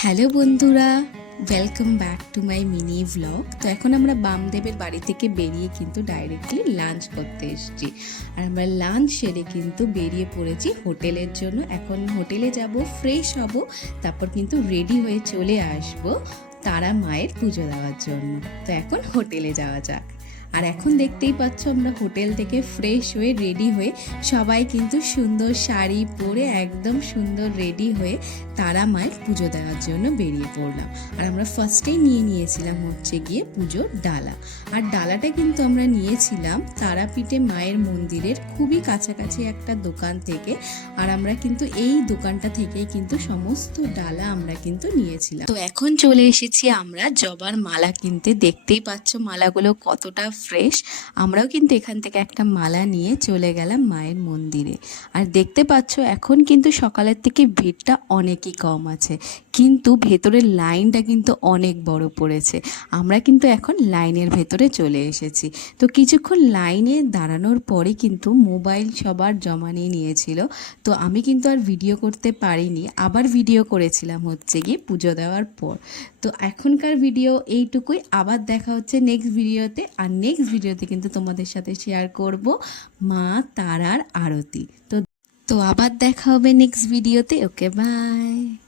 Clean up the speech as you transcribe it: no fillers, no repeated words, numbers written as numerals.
Hello বন্ধুরা, welcome back to my mini vlog. তো এখন আমরা বামদেবের বাড়ি থেকে বেরিয়ে কিন্তু ডাইরেক্টলি লাঞ্চ করতে এসেছি। আর আমরা লাঞ্চ সেরে কিন্তু বেরিয়ে পড়েছি হোটেলের জন্য। এখন হোটেলে যাব, ফ্রেশ হব, তারপর কিন্তু রেডি হয়ে চলে আসব তারা মায়ের পুজো দেওয়ার জন্য। তো এখন হোটেলে যাওয়া যাক। আর এখন দেখতেই পাচ্ছ আমরা হোটেল থেকে ফ্রেশ হয়ে রেডি হয়ে সবাই কিন্তু সুন্দর শাড়ি পরে একদম সুন্দর রেডি হয়ে তারা মায়ের পুজো দেওয়ার জন্য বেরিয়ে পড়লাম। আর আমরা ফার্স্টেই নিয়েছিলাম হচ্ছে গিয়ে পুজোর ডালা। আর ডালাটা কিন্তু আমরা নিয়েছিলাম তারাপীঠে মায়ের মন্দিরের খুবই কাছাকাছি একটা দোকান থেকে। আর আমরা কিন্তু এই দোকানটা থেকেই কিন্তু সমস্ত ডালা আমরা কিন্তু নিয়েছিলাম। তো এখন চলে এসেছি আমরা জবার মালা কিনতে। দেখতেই পাচ্ছ মালাগুলো কতটা ফ্রেশ। আমরাও কিন্তু এখান থেকে একটা মালা নিয়ে চলে গেলাম মায়ের মন্দিরে। আর দেখতে পাচ্ছ এখন কিন্তু সকালের থেকে ভিড়টা অনেকই কম আছে, কিন্তু ভেতরের লাইনটা কিন্তু অনেক বড় পড়েছে। আমরা কিন্তু এখন লাইনের ভেতরে চলে এসেছি। তো কিছুক্ষণ লাইনে দাঁড়ানোর পরে কিন্তু মোবাইল সবার জমা নিয়ে নিয়েছিল। তো আমি কিন্তু আর ভিডিও করতে পারিনি, আবার ভিডিও করেছিলাম হচ্ছে গিয়ে পুজো দেওয়ার পর। তো এখনকার ভিডিও এইটুকুই, আবার দেখা হচ্ছে নেক্সট ভিডিওতে। আর নেক্সট ভিডিওতে কিন্তু তোমাদের সাথে শেয়ার করব মা তারার আরতি। তো আবার দেখা হবে নেক্সট ভিডিওতে। ওকে, বাই।